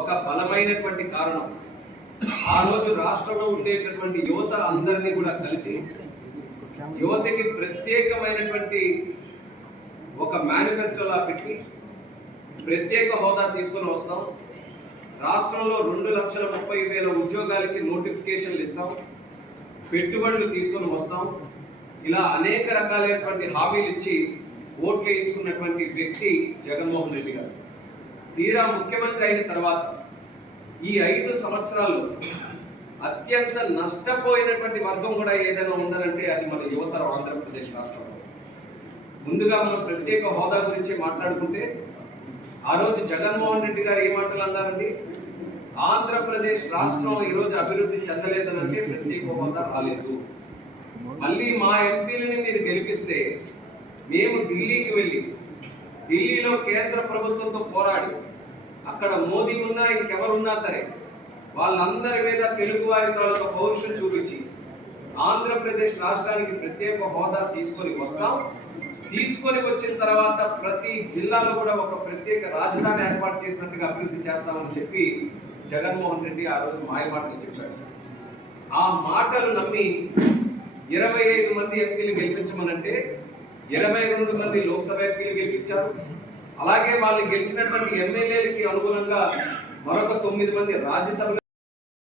ఒక బలమైనటువంటి కారణం. ఆ రోజు రాష్ట్రంలో ఉండేటటువంటి యువత అందరినీ కూడా కలిసి యువతకి ప్రత్యేకమైనటువంటి ఒక మేనిఫెస్టోలా పెట్టి ప్రత్యేక హోదా తీసుకొని వస్తాం. రాష్ట్రంలో 2,30,000 ఉద్యోగాలకి నోటిఫికేషన్లు ఇస్తాం, పెట్టుబడులు తీసుకొని వస్తాం. ఇలా అనేక రకాలైనటువంటి హామీలు ఇచ్చి ఓట్లు వేయించుకున్నటువంటి వ్యక్తి జగన్మోహన్ రెడ్డి గారు. తీరా ముఖ్యమంత్రి అయిన తర్వాత ఈ 5 సంవత్సరాల్లో అత్యంత నష్టపోయినటువంటి వర్గం కూడా ఏదైనా ఉందనంటే అది మన యువతరం ఆంధ్రప్రదేశ్ రాష్ట్రంలో. ముందుగా మనం ప్రత్యేక హోదా గురించి మాట్లాడుకుంటే ఆ రోజు జగన్మోహన్ రెడ్డి గారు ఏ మాటలు అన్నారండి? ఆంధ్రప్రదేశ్ రాష్ట్రం ఈరోజు అభివృద్ధి చెందలేదనంటే ప్రత్యేక హోదా రాలేదు. మళ్ళీ మా ఎంపీలని మీరు గెలిపిస్తే మేము ఢిల్లీకి వెళ్ళి ఢిల్లీలో కేంద్ర ప్రభుత్వంతో పోరాడి అక్కడ మోదీ ఉన్నా ఇంకెవరున్నా సరే వాళ్ళందరి మీద తెలుగు వారి తాలూకా పౌరుషం చూపించి ఆంధ్రప్రదేశ్ రాష్ట్రానికి ప్రత్యేక హోదా తీసుకొని వస్తాం. తీసుకొని వచ్చిన తర్వాత ప్రతి జిల్లాలో కూడా ఒక ప్రత్యేక రాజధాని ఏర్పాటు చేసినట్టుగా అభివృద్ధి చేస్తామని చెప్పి జగన్మోహన్ రెడ్డి ఆ రోజు మాయ మాటలు చెప్పాడు. ఆ మాటలు నమ్మి 25 మంది ఎంపీలు గెలిపించమనంటే 22 మంది లోక్సభ ఎంపీలు గెలిపించారు. అలాగే వాళ్ళు గెలిచినటువంటి ఎమ్మెల్యేలకి అనుగుణంగా మరొక 9 మంది రాజ్యసభ